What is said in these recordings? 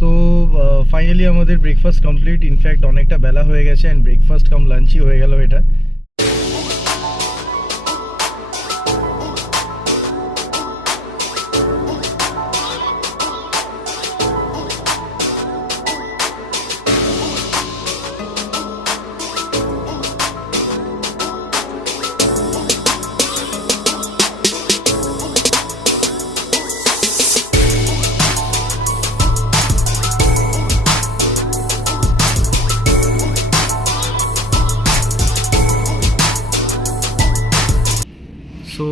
So finally আমাদের breakfast complete. In fact অনেকটা বেলা হয়ে গেছে অ্যান্ড ব্রেকফাস্ট কাম লাঞ্চই হয়ে গেল এটা। সো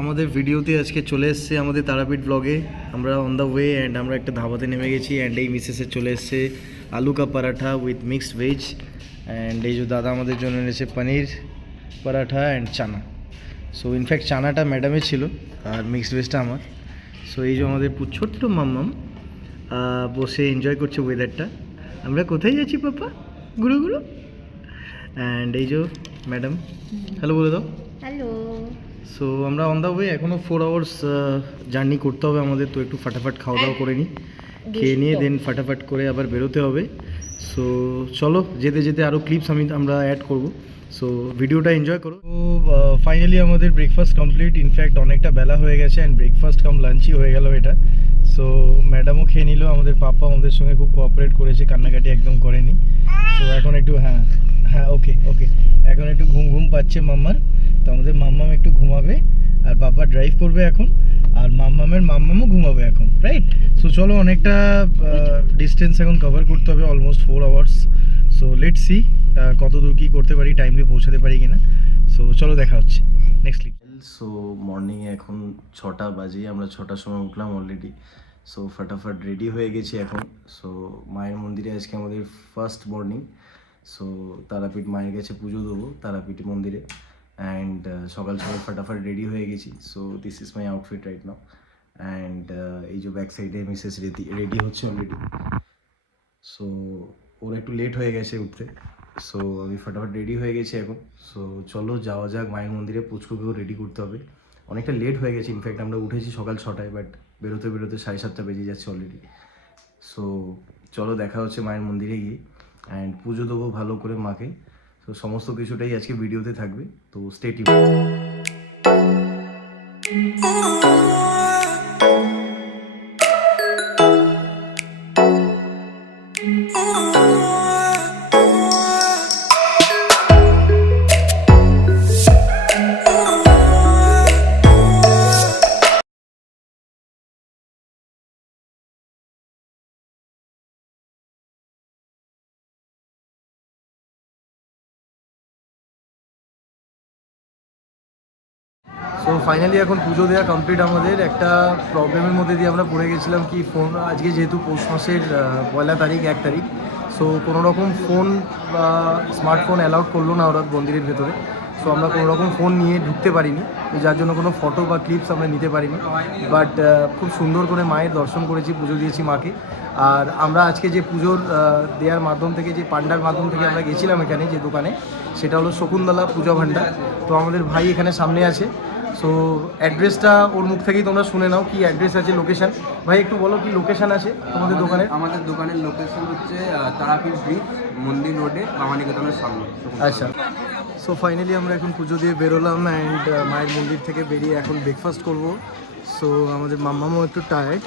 আমাদের ভিডিওতে আজকে চলে এসছে আমাদের তারাপীঠ ব্লগে। আমরা অন দ্য ওয়ে অ্যান্ড আমরা একটা ধাবাতে নেমে গেছি অ্যান্ড এই মিসেসের চলে এসছে আলু কা paratha with mixed veg and এই যে দাদা আমাদের জন্য এনেছে paneer paratha and chana. So in fact চানাটা ম্যাডামের ছিল আর মিক্সড ভেজটা আমার। সো এই যে আমাদের ছোট্ট মাম্মাম বসে এনজয় করছে ওয়েদারটা। আমরা কোথায় যাচ্ছি পাপা? গুরু গুরু। অ্যান্ড এই যে ম্যাডাম হ্যালো বলে দাও। হ্যালো। সো আমরা অন দ্য ওয়ে, এখনও 4 আওয়ার্স জার্নি করতে হবে আমাদের, তো একটু ফাটাফাট খাওয়া দাওয়া করে নিই, খেয়ে নিয়ে দেন ফাটাফাট করে আবার বেরোতে হবে। সো চলো যেতে যেতে আরও ক্লিপস আমরা অ্যাড করব। সো ভিডিওটা এনজয় করো। তো ফাইনালি আমাদের ব্রেকফাস্ট কমপ্লিট। ইনফ্যাক্ট অনেকটা বেলা হয়ে গেছে অ্যান্ড ব্রেকফাস্ট কাম লাঞ্চই হয়ে গেল এটা। সো ম্যাডামও খেয়ে নিল, আমাদের পাপা আমাদের সঙ্গে খুব কোঅপারেট করেছে, কান্নাকাটি একদম করেনি। সো এখন একটু হ্যাঁ ওকে এখন একটু ঘুম ঘুম পাচ্ছে মাম্মার, তো আমাদের মাম্মাম একটু ঘুমাবে আর বাবা ড্রাইভ করবে এখন, আর মাম্মামও ঘুমাবে এখন, রাইট? সো চলো অনেকটা ডিস্টেন্স এখন কভার করতে হবে, almost 4 hours. So let's see কত দূর কী করতে পারি, টাইমলি পৌঁছাতে পারি কিনা। সো চলো দেখা হচ্ছে নেক্সট ক্লিপ। সো মর্নিংয়ে এখন 6টা বাজে, আমরা 6টার সময় উঠলাম অলরেডি। সো ফাটাফাট রেডি হয়ে গেছি এখন। সো মায়ের মন্দিরে আজকে আমাদের ফার্স্ট মর্নিং। সো তারাপীঠ মায়ের কাছে পুজো দেবো তারাপীঠ মন্দিরে অ্যান্ড সকাল সকাল ফাটাফাট রেডি হয়ে গেছি। So this is my outfit right now and এই যে ব্যাক সাইডে মিসেস রেডি হচ্ছে অলরেডি। সো ওর একটু লেট হয়ে গেছে উঠতে, সো আমি ফাটাফাট রেডি হয়ে গেছি এখন। সো চলো যাওয়া যাক মায়ের মন্দিরে, পুচকুকেও রেডি করতে হবে, অনেকটা লেট হয়ে গেছে। ইনফ্যাক্ট আমরা উঠেছি সকাল 6টায়, বাট বেরোতে 7:30 বেজে যাচ্ছে অলরেডি। সো চলো দেখা হচ্ছে মায়ের মন্দিরে গিয়ে অ্যান্ড পুজো দেবো ভালো করে মাকে। তো সমস্ত কিছুটাই আজকে ভিডিওতে থাকবে, তো স্টে টিউন। সো ফাইনালি এখন পুজো দেওয়া কমপ্লিট আমাদের। একটা প্রবলেমের মধ্যে দিয়ে আমরা পড়ে গেছিলাম কি, ফোন আজকে যেহেতু পৌষ মাসের 1 তারিখ, সো কোনো রকম ফোন বা স্মার্টফোন অ্যালাউড করলো না ওরা মন্দিরের ভেতরে। সো আমরা কোনো রকম ফোন নিয়ে ঢুকতে পারিনি, তো যার জন্য কোনো ফটো বা ক্লিপস আমরা নিতে পারিনি। বাট খুব সুন্দর করে মায়ের দর্শন করেছি, পুজো দিয়েছি মাকে। আর আমরা আজকে যে পুজোর দেওয়ার মাধ্যম থেকে, যে পান্ডার মাধ্যম থেকে আমরা গেছিলাম এখানে যে দোকানে, সেটা হলো শকুন্তলা পূজা ভাণ্ডার। তো আমাদের ভাই এখানে সামনে আছে। সো অ্যাড্রেসটা ওর মুখ থেকেই তোমরা শুনে নাও, কি অ্যাড্রেস আছে, লোকেশন। ভাই একটু বলো কি লোকেশন আছে তোমাদের দোকানে? আমাদের দোকানের লোকেশন হচ্ছে তারাপীঠ ব্রিজ, মন্দির রোডে, বামানিকেতনের সামনে। আচ্ছা। সো ফাইনালি আমরা এখন পুজো দিয়ে বেরোলাম অ্যান্ড মায়ের মন্দির থেকে বেরিয়ে এখন ব্রেকফাস্ট করব। সো আমাদের মাম্মামও একটু টায়ার্ড,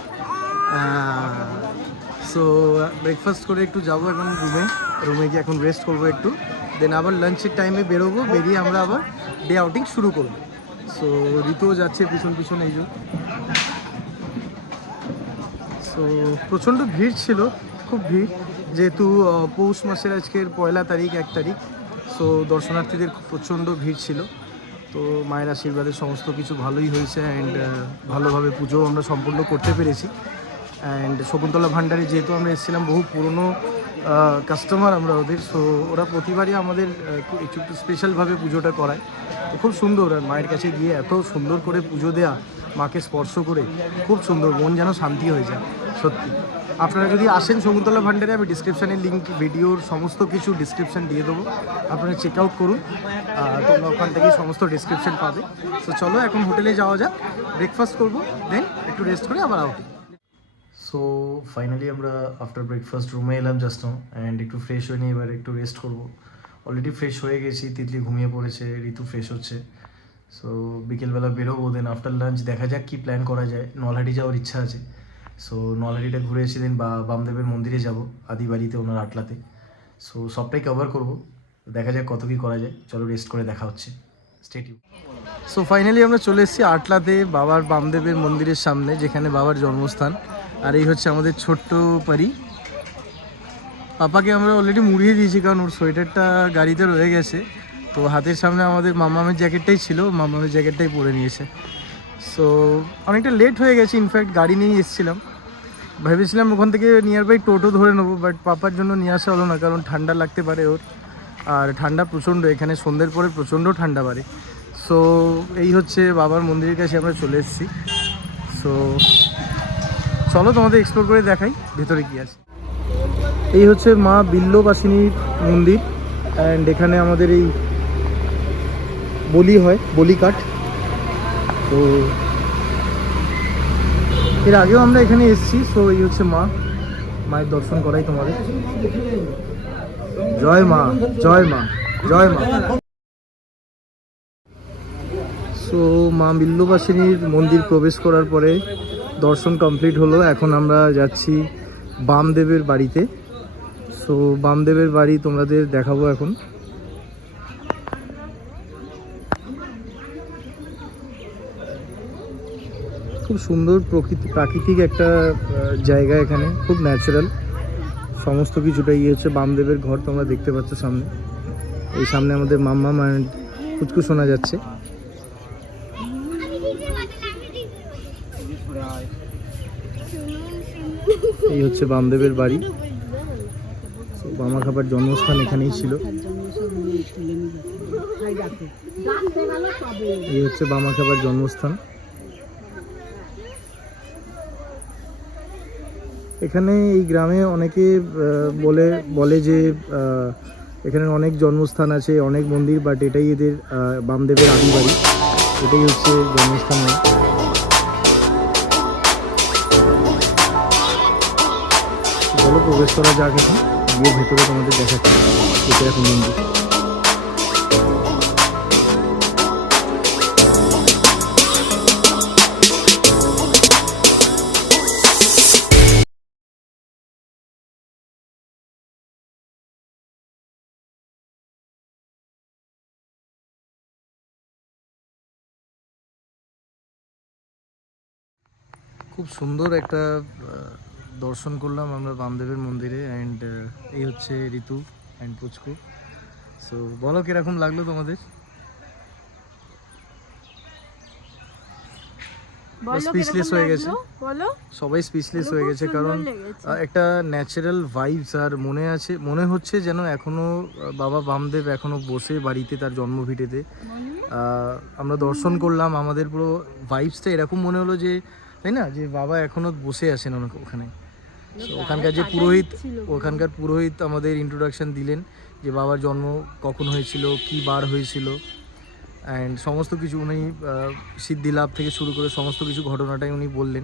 সো ব্রেকফাস্ট করে একটু যাবো এখন রুমে গিয়ে এখন রেস্ট করবো একটু, দেন আবার লাঞ্চের টাইমে বেরোবো, বেরিয়ে আমরা আবার ডে আউটিং শুরু করবো। সো ঋতুও যাচ্ছে পিছন এই যে। সো প্রচণ্ড ভিড় ছিল, খুব ভিড়, যেহেতু পৌষ মাসের আজকের 1 তারিখ 1 তারিখ। সো দর্শনার্থীদের প্রচণ্ড ভিড় ছিল। তো মায়ের আশীর্বাদে সমস্ত কিছু ভালোই হয়েছে অ্যান্ড ভালোভাবে পুজো আমরা সম্পূর্ণ করতে পেরেছি। অ্যান্ড শকুন্তলা ভাণ্ডারে যেহেতু আমরা এসেছিলাম, বহু পুরনো কাস্টমার আমরা ওদের, সো ওরা প্রতিবারই আমাদের একটু স্পেশালভাবে পুজোটা করায়। তো খুব সুন্দর, আর মায়ের কাছে গিয়ে এত সুন্দর করে পুজো দেয়া, মাকে স্পর্শ করে খুব সুন্দর, মন যেন শান্তি হয়ে যায় সত্যি। আপনারা যদি আসেন শকুন্তলা ভাণ্ডারে, আমি ডিসক্রিপশানের লিঙ্ক, ভিডিওর সমস্ত কিছু ডিসক্রিপশান দিয়ে দেবো, আপনারা চেক আউট করুন, তোমরা ওখান থেকেই সমস্ত ডিসক্রিপশান পাবে। তো চলো এখন হোটেলে যাওয়া যাক, ব্রেকফাস্ট করবো, দেন একটু রেস্ট করে আবার আউটিং। সো ফাইনালি আমরা আফটার ব্রেকফাস্ট রুমে এলাম জাস্ট নাও, অ্যান্ড একটু ফ্রেশ হয়ে নিয়ে এবার একটু রেস্ট করবো। অলরেডি ফ্রেশ হয়ে গেছি, তিতলি ঘুমিয়ে পড়েছে, ঋতু ফ্রেশ হচ্ছে। সো বিকেলবেলা বেরোবো, দেন আফটার লাঞ্চ দেখা যাক কী প্ল্যান করা যায়। নলহাটি যাওয়ার ইচ্ছা আছে, সো নলহাটিটা ঘুরে এসে দেন বামদেবের মন্দিরে যাব, আদিবাড়িতে ওনার আটলাতে। সো সবটাই কভার করব, দেখা যাক কত কী করা যায়। চলো রেস্ট করে দেখা হচ্ছে, স্টে টিউন। সো ফাইনালি আমরা চলে এসেছি আটলাতে বাবার বামদেবের মন্দিরের সামনে, যেখানে বাবার জন্মস্থান। আর এই হচ্ছে আমাদের ছোট্ট পারি। পাপাকে আমরা অলরেডি মুড়িয়ে দিয়েছি, কারণ ওর সোয়েটারটা গাড়িতে রয়ে গেছে। তো হাতের সামনে আমাদের মামামের জ্যাকেটটাই ছিল, মামামের জ্যাকেটটাই পরে নিয়েছে। সো অনেকটা লেট হয়ে গেছে, ইনফ্যাক্ট গাড়ি নিয়ে এসেছিলাম, ভেবেছিলাম ওখান থেকে নিয়ার বাই টোটো ধরে নেবো, বাট পাপার জন্য নিয়ে আসা হলো না, কারণ ঠান্ডা লাগতে পারে ওর। আর ঠান্ডা প্রচণ্ড, এখানে সন্ধ্যের পরে প্রচণ্ড ঠান্ডা পারে। সো এই হচ্ছে বাবার মন্দিরের কাছে আমরা চলে এসেছি। সো চলো তোমাদের এক্সপ্লোর করে দেখাই ভেতরে কী আছে। এই হচ্ছে মা বিল্লবাসিনীর মন্দির, অ্যান্ড এখানে আমাদের এই বলি হয়, বলি কাঠ। তো এর আগেও আমরা এখানে এসেছি। সো এই হচ্ছে মা, মায়ের দর্শন করাই তোমাদের। জয় মা, জয় মা, জয় মা। সো মা বিল্লবাসিনীর মন্দির প্রবেশ করার পরে দর্শন কমপ্লিট হলো। এখন আমরা যাচ্ছি বামদেবের বাড়িতে। সো বামদেবের বাড়ি তোমাদের দেখাবো এখন। খুব সুন্দর প্রাকৃতিক একটা জায়গা, এখানে খুব ন্যাচারাল সমস্ত কিছুটা। ইয়ে হচ্ছে বামদেবের ঘর, তোমরা দেখতে পাচ্ছ সামনে। এই সামনে আমাদের মাম্মা মানে কুচকু শোনা যাচ্ছে। এই হচ্ছে বামদেবের বাড়ি। বামা খাবার জন্মস্থান এখানেই ছিল। এই হচ্ছে বামা খাবার জন্মস্থান। এখানে এই গ্রামে অনেকে বলে যে এখানে অনেক জন্মস্থান আছে, অনেক মন্দির, বাট এটাই এদের বামদেবের আদি বাড়ি, এটাই হচ্ছে জন্মস্থান। চলো প্রবেশ করা যাক, এখন গিয়ে ভেতরে তোমাদের দেখাচ্ছি এটা এখন মন্দির। খুব সুন্দর একটা দর্শন করলাম আমরা বামদেবের মন্দিরে, অ্যান্ড এই হচ্ছে ঋতু অ্যান্ড পুচকু। সো বলো কিরকম লাগলো তোমাদের? স্পিচলেস হয়ে গেছে, সবাই স্পিচলেস হয়ে গেছে, কারণ একটা ন্যাচারাল ভাইবস। আর মনে হচ্ছে যেন এখনো বাবা বামদেব এখনো বসে বাড়িতে, তার জন্মভিটেতে। আমরা দর্শন করলাম, আমাদের পুরো ভাইবসটা এরকম মনে হলো যে, তাই না, যে বাবা এখনো বসে আছেন ওখানে। ওখানকার পুরোহিত আমাদের ইন্ট্রোডাকশন দিলেন যে বাবার জন্ম কখন হয়েছিল, কি বার হয়েছিল, অ্যান্ড সমস্ত কিছু উনি সিদ্ধি লাভ থেকে শুরু করে সমস্ত কিছু ঘটনাটাই উনি বললেন।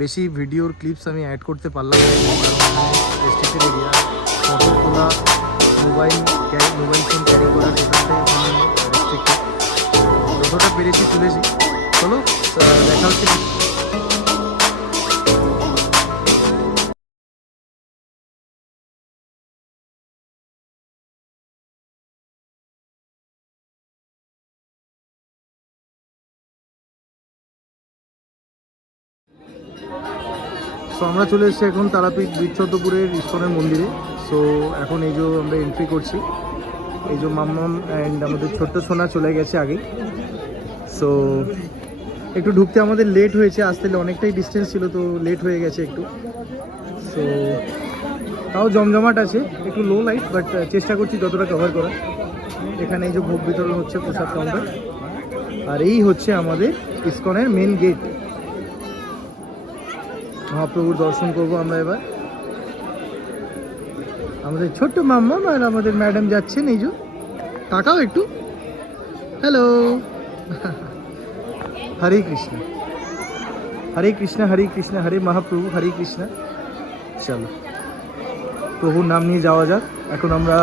বেশি ভিডিওর ক্লিপস আমি অ্যাড করতে পারলাম না, কারণ রেস্ট্রিক্টেড এরিয়া। ফটো তোলা, মোবাইল ফোন ক্যারি করা টোটালটাই ওখানে রেস্ট্রিক্টেড। যতটা পেরেছি তুলেছি। চলো দেখা হচ্ছে। সো আমরা চলে এসেছি এখন তারাপীঠ বীরচন্দ্রপুরের ইস্কনের মন্দিরে। সো এখন এই যে আমরা এন্ট্রি করছি, এই যে মাম্মাম অ্যান্ড আমাদের ছোট্ট সোনা চলে গেছে আগে। সো একটু ঢুকতে আমাদের লেট হয়েছে, আসতে অনেকটাই ডিস্টেন্স ছিল, তো লেট হয়ে গেছে একটু। সো তাও জমজমাট আছে, একটু লো লাইট, বাট চেষ্টা করছি যতটা কভার করা। এখানে এই যে ভোগ বিতরণ হচ্ছে, প্রসাদ কাউন্টার। আর এই হচ্ছে আমাদের ইস্কনের মেন গেট। মহাপ্রভুর দর্শন করব আমরা এবার। আমাদের ছোট্ট মাম্মা আর আমাদের ম্যাডাম যাচ্ছেন, এই যে তাকাও একটু, হ্যালো। হরে কৃষ্ণ হরে কৃষ্ণ হরে কৃষ্ণ হরে মহাপ্রভু হরে কৃষ্ণ। চলো প্রভুর নাম নিয়ে যাওয়া যাক। এখন আমরা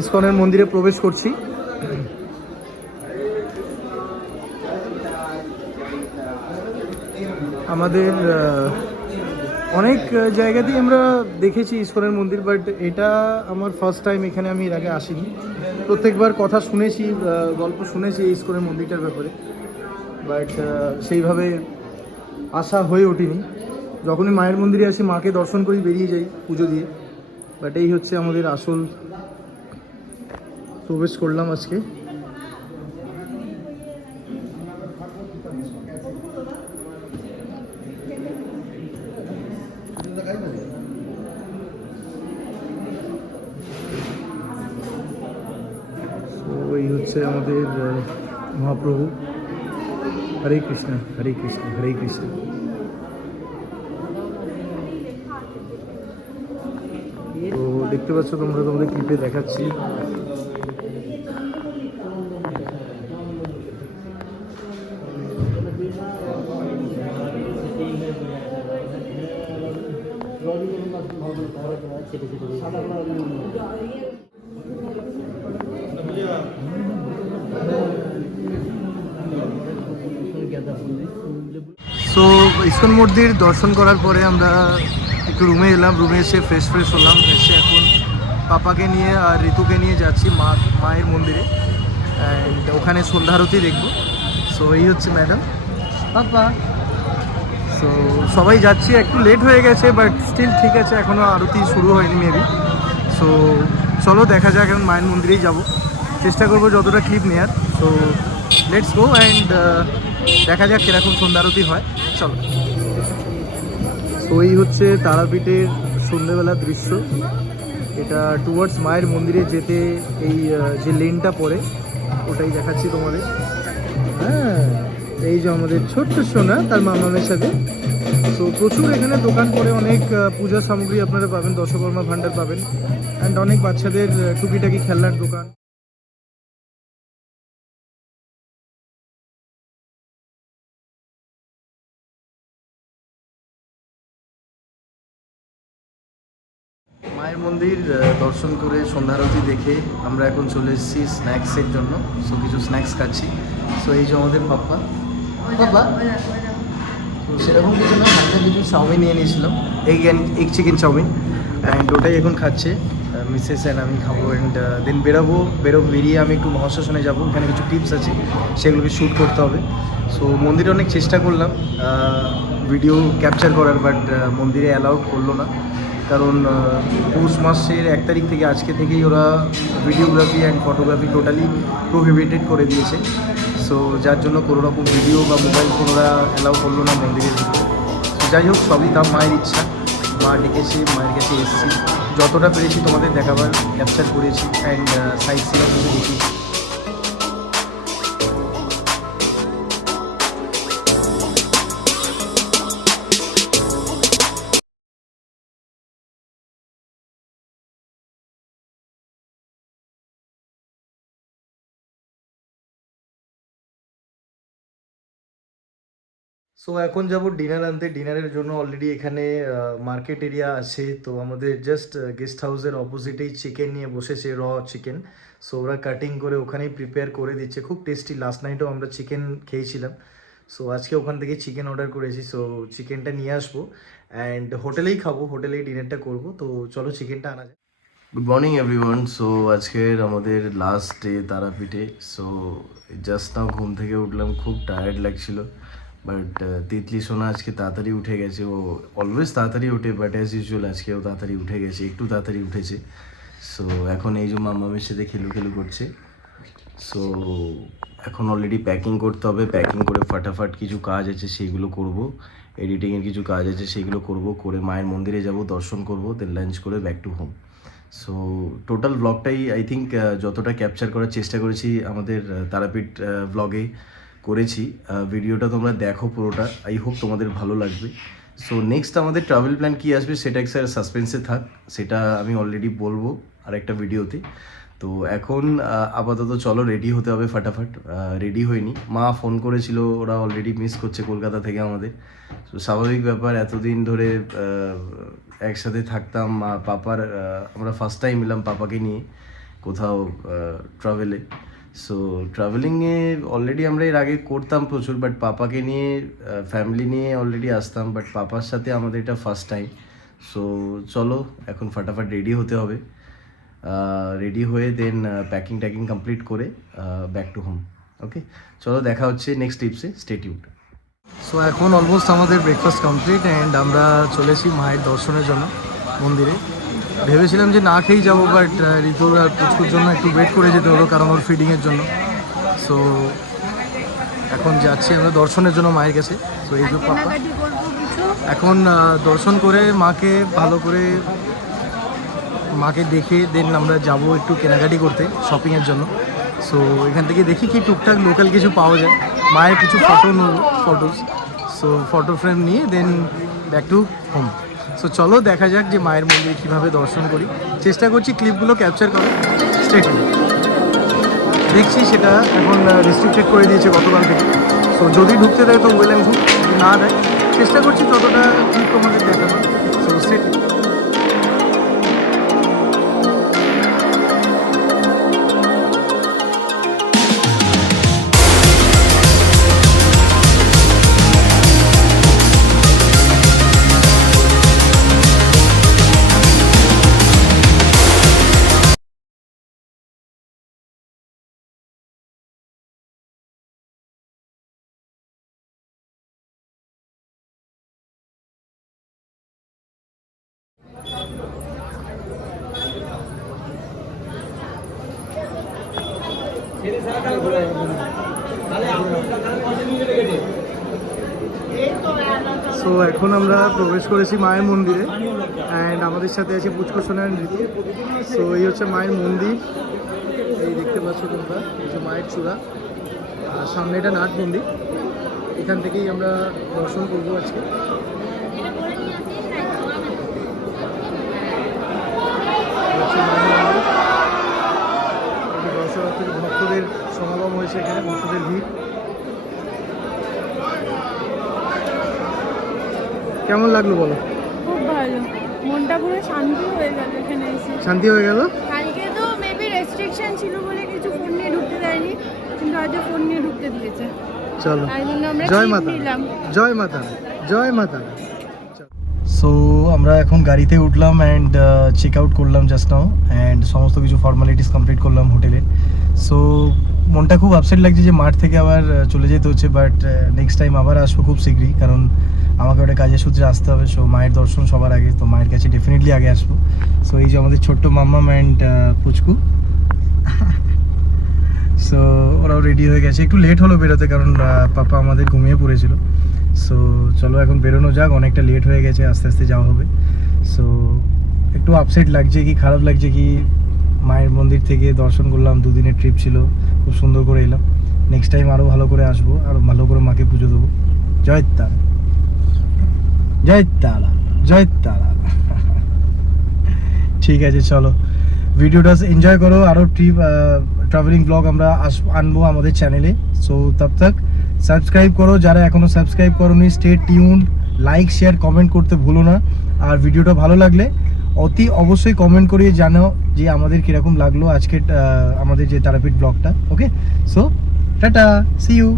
ইসকনের মন্দিরে প্রবেশ করছি। আমাদের অনেক জায়গাতেই আমরা দেখেছি ইসকনের মন্দির, বাট এটা আমার ফার্স্ট টাইম। এখানে আমি এর আগে আসিনি, প্রত্যেকবার কথা শুনেছি, গল্প শুনেছি এই ইসকনের মন্দিরটার ব্যাপারে, বাট সেইভাবে আসা হয়ে ওঠেনি। যখনই মায়ের মন্দিরে আসি মাকে দর্শন করি, বেরিয়ে যাই পুজো দিয়ে। বাট এই হচ্ছে আমাদের আসল প্রবেশ করলাম আজকে। তো এই হচ্ছে আমাদের মহাপ্রভু। হরে কৃষ্ণ হরে কৃষ্ণ হরে কৃষ্ণ। তো দেখতে পাচ্ছ তোমরা, তোমাদের ক্লিপে দেখাচ্ছি। সো ইসকন মন্দির দর্শন করার পরে আমরা একটু রুমে এলাম। রুমে এসে ফ্রেশ হলাম। এসে এখন পাপাকে নিয়ে আর ঋতুকে নিয়ে যাচ্ছি মায়ের মন্দিরে, অ্যান্ড ওখানে সন্ধ্যা আরতি দেখবো। সো এই হচ্ছে ম্যাডাম, পাপা। সো সবাই যাচ্ছি, একটু লেট হয়ে গেছে, বাট স্টিল ঠিক আছে, এখনও আরতি শুরু হয়নি মেবি। সো চলো দেখা যাক, এখন মায়ের মন্দিরেই যাব, চেষ্টা করবো যতটা ক্লিপ নেওয়ার। সো লেটস গো অ্যান্ড দেখা যাক কীরকম সন্ধ্যা আরতি হয়। চলো। তো এই হচ্ছে তারাপীঠের সন্ধ্যেবেলার দৃশ্য। এটা টুয়ার্ডস মায়ের মন্দিরে যেতে এই যে লেনটা পড়ে ওটাই দেখাচ্ছি তোমাদের। হ্যাঁ, এই যে আমাদের ছোট্ট সোনা তার মামামের সাথে। তো প্রচুর এখানে দোকান পড়ে, অনেক পূজার সামগ্রী আপনারা পাবেন, দশকর্মা ভাণ্ডার পাবেন, অ্যান্ড অনেক বাচ্চাদের টুকিটাকি খেলনার দোকান। মায়ের মন্দির দর্শন করে সন্ধ্যা আরতি দেখে আমরা এখন চলে এসেছি স্ন্যাক্সের জন্য। সো কিছু স্ন্যাক্স খাচ্ছি। সো এই যে আমাদের পাপ্পা তো সেরকম কিছু না, হালকা কিছু চাউমিন নিয়ে নিয়েছিলাম, এগ চিকেন চাউমিন, অ্যান্ড ওটাই এখন খাচ্ছে মিসেস অ্যান্ড আমি খাবো। অ্যান্ড দেন বেরিয়ে আমি একটু মহাশ্মশানে যাবো, ওখানে কিছু টিপস আছে সেগুলোকে শ্যুট করতে হবে। সো মন্দিরে অনেক চেষ্টা করলাম ভিডিও ক্যাপচার করার, বাট মন্দিরে অ্যালাউড করলো না, কারণ পৌষ মাসের 1 তারিখ থেকে, আজকে থেকেই ওরা videography and photography totally prohibited করে দিয়েছে। সো যার জন্য কোনো রকম ভিডিও বা মোবাইল ফোন ওরা অ্যালাউ করলো না মন্দিরের ভিতরে। যাই হোক, সবই তার মায়ের ইচ্ছা, মা ডেকেছে, মায়ের কাছে এসেছি, যতটা পেরেছি তোমাদের দেখাবার ক্যাপচার করেছি, অ্যান্ড সাইড সিনও দেখিয়েছি। সো এখন যাব ডিনার আনতে। ডিনারের জন্য অলরেডি এখানে মার্কেট এরিয়া আছে, তো আমাদের জাস্ট গেস্ট হাউসের অপোজিটেই চিকেন নিয়ে বসেছে, র চিকেন। সো ওরা কাটিং করে ওখানেই প্রিপেয়ার করে দিচ্ছে, খুব টেস্টি। লাস্ট নাইটও আমরা চিকেন খেয়েছিলাম। সো আজকে ওখান থেকে চিকেন অর্ডার করেছি। সো চিকেনটা নিয়ে আসবো অ্যান্ড হোটেলেই খাবো, হোটেলেই ডিনারটা করবো। তো চলো চিকেনটা আনা যায়। Good morning everyone. সো আজকের আমাদের লাস্ট ডে তারাপীঠে। সো জাস্ট নাও ঘুম থেকে উঠলাম, খুব টায়ার্ড লাগছিল, বাট তিতলি সোনা আজকে তাড়াতাড়ি উঠে গেছে। ও অলওয়েজ তাড়াতাড়ি ওঠে, বাট অ্যাজ ইউজুয়াল আজকেও তাড়াতাড়ি উঠে গেছে, একটু তাড়াতাড়ি উঠেছে। সো এখন এই যে মামামের সাথে খেলু করছে। সো এখন অলরেডি প্যাকিং করতে হবে, প্যাকিং করে ফাটাফাট কিছু কাজ আছে সেইগুলো করব, এডিটিংয়ের কিছু কাজ আছে সেইগুলো করব, করে মায়ের মন্দিরে যাব, দর্শন করব, দেন লাঞ্চ করে back to home. So total ব্লগটাই আই থিঙ্ক যতটা ক্যাপচার করার চেষ্টা করেছি আমাদের তারাপীঠ ব্লগে করেছি। ভিডিওটা তোমরা দেখো পুরোটা, আই হোপ তোমাদের ভালো লাগবে। সো নেক্সট আমাদের ট্রাভেল প্ল্যান কী আসবে সেটা একটা সাসপেন্সে থাক, সেটা আমি অলরেডি বলবো আর একটা ভিডিওতে। তো এখন আপাতত চলো রেডি হতে হবে ফাটাফাট। রেডি হয়নি, মা ফোন করেছিল, ওরা অলরেডি মিস করছে কলকাতা থেকে আমাদের। তো স্বাভাবিক ব্যাপার, এতদিন ধরে একসাথে থাকতাম। পাপার আমরা ফার্স্ট টাইম এলাম পাপাকে নিয়ে কোথাও ট্রাভেলে। সো ট্রাভেলিংয়ে অলরেডি আমরা এর আগে করতাম প্রচুর, বাট পাপাকে নিয়ে ফ্যামিলি নিয়ে অলরেডি আসতাম, বাট পাপার সাথে আমাদের এটা ফার্স্ট টাইম। সো চলো এখন ফাটাফাট রেডি হতে হবে। রেডি হয়ে দেন প্যাকিং ট্যাকিং কমপ্লিট করে ব্যাক টু হোম। ওকে, চলো দেখা হচ্ছে নেক্সট টিপসে, স্টে টিউনড। সো এখন অলমোস্ট আমাদের ব্রেকফাস্ট কমপ্লিট অ্যান্ড আমরা চলেছি মায়ের দর্শনের জন্য মন্দিরে। ভেবেছিলাম যে না খেয়েই যাবো, বাট ঋতুর আর পুচকুর জন্য একটু ওয়েট করে যেতে হলো, কারণ ওর ফিডিংয়ের জন্য। সো এখন যাচ্ছি আমরা দর্শনের জন্য মায়ের কাছে। সো এই যে পাপা এখন দর্শন করে মাকে ভালো করে দেখে দেন আমরা যাব একটু কেনাকাটি করতে শপিংয়ের জন্য। সো এখান থেকে দেখি কি টুকটাক লোকাল কিছু পাওয়া যায়, মায়ের কিছু ফটোজ। সো ফটো ফ্রেম নিয়ে then back to home. So চলো দেখা যাক যে মায়ের মন্দিরে কীভাবে দর্শন করি। চেষ্টা করছি ক্লিপগুলো ক্যাপচার করার। স্ট্রেট দেখছি, সেটা এখন রেস্ট্রিক্টেড করে দিয়েছে গতকাল থেকে। সো যদি ঢুকতে দেয় তো ওয়েল অ্যান্ড গুড, যদি না দেয় চেষ্টা করছি ততটা ক্লিপ তোমাদের দেখানো। সো স্ট্রেট সো এখন আমরা প্রবেশ করেছি মায়ের মন্দিরে অ্যান্ড আমাদের সাথে আছে পুচকু সোনার নৃত্য। সো এই হচ্ছে মায়ের মন্দির, এই দেখতে পাচ্ছ তোমরা, এই যে মায়ের চূড়া, আর সামনে এটা নাট মন্দির। এখান থেকেই আমরা দর্শন করবো আজকে। দর্শনার্থীর ভক্তদের সমাগম হয়েছে এখানে, ভক্তদের ভিড়। কেমন লাগলো বলো? খুব ভালো, মনটা পুরো শান্তি হয়ে গেল এখানে এসে। শান্তি হয়ে গেল। কালকে তো মেবি রেস্ট্রিকশন ছিল বলে কিছু ফোন নিয়ে ঢুকতে দেয়নি, কিন্তু আজ ফোন নিয়ে ঢুকতে দিয়েছে। চলো, তাই জন্য আমরা জয় clip মাতা, নিলাম। জয় মাতা, জয় মাতা। সো আমরা এখন গাড়িতে উঠলাম অ্যান্ড চেক আউট করলাম জাস্ট নাও, অ্যান্ড সমস্ত কিছু ফর্মালিটিস কমপ্লিট করলাম হোটেলে। সো মনটা খুব আপসেট লাগছে যে মাঠ থেকে আবার চলে যেতে হচ্ছে, বাট নেক্সট টাইম আবার আসবো খুব শীঘ্রই, কারণ আমাকে ওটা কাজের সূত্রে আসতে হবে। সো মায়ের দর্শন সবার আগে, তো মায়ের কাছে ডেফিনেটলি আগে আসবো। সো এই যে আমাদের ছোট্ট মাম্মাম অ্যান্ড পুচকু। সো ওরাও রেডি হয়ে গেছে, একটু লেট হলো বেরোতে, কারণ পাপা আমাদের ঘুমিয়ে পড়েছিল। সো চলো এখন বেরোনো যাক, অনেকটা লেট হয়ে গেছে, আস্তে আস্তে যাওয়া হবে। সো একটু আপসেট লাগছে কি খারাপ লাগছে কি, মায়ের মন্দির থেকে দর্শন করলাম, দুদিনের ট্রিপ ছিল, খুব সুন্দর করে এলাম। নেক্সট টাইম আরও ভালো করে আসবো, আরও ভালো করে মাকে পুজো দেবো। জয় তারা, জয় তারা, জয় তারা। ঠিক আছে, চলো ভিডিওটা এনজয় করো। আরও ট্রাভেলিং ব্লগ আমরা আনবো আমাদের চ্যানেলে। সো তব তক সাবস্ক্রাইব করো যারা এখনও সাবস্ক্রাইব করোনি। Stay tune, like share comment করতে ভুলো না। আর ভিডিওটা ভালো লাগলে অতি অবশ্যই কমেন্ট করিয়ে জানাও যে আমাদের কীরকম লাগলো আজকের আমাদের যে তারাপীঠ ব্লগটা। ওকে, সো টাটা, সি ইউ।